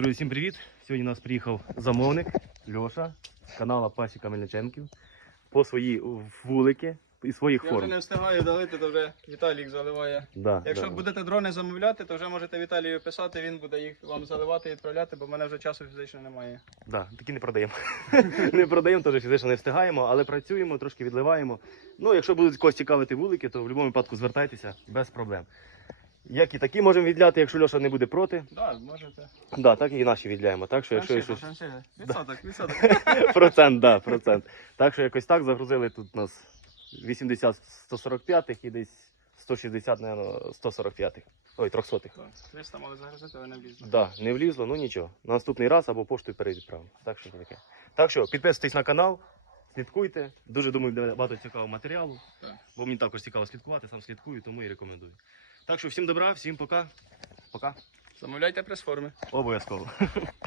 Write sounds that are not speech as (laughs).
Друзі, всім привіт! Сьогодні у нас приїхав замовник Льоша з канала Пасіка Мельниченків по свої вулики і своїх Я вже не встигаю долити, то вже Віталік заливає. Да, Якщо да. будете дрони замовляти, то вже можете Віталію писати, він буде їх вам заливати і відправляти, бо в мене вже часу фізично немає. Да, такі не продаємо. (laughs) не продаємо, теж фізично не встигаємо, але працюємо, трошки відливаємо. Ну, якщо будуть когось цікавити вулики, то в будь-якому випадку звертайтеся без проблем. Як і такі можемо відляти, якщо Льоша не буде проти. Так, да, можете. Да, так і наші відляємо. Так що якщо щось... франшиза. Відсоток, відсоток. (laughs) процент, да, процент. Так що якось так загрузили тут у нас 80 145 і десь 160, наверное, 145. Ой, 300. Так, 300 мали загрузити, але не влізло. Да, не влізло, ну нічого. На наступний раз або поштою перевідправимо. Так що таке. Так що підписуйтесь на канал, слідкуйте. Дуже думаю, буде багато цікавого матеріалу. Так. Бо мені також цікаво слідкувати, сам слідкую, тому і рекомендую. Так що всім добра, всім пока. Пока. Замовляйте прес-форми. Обов'язково. (laughs)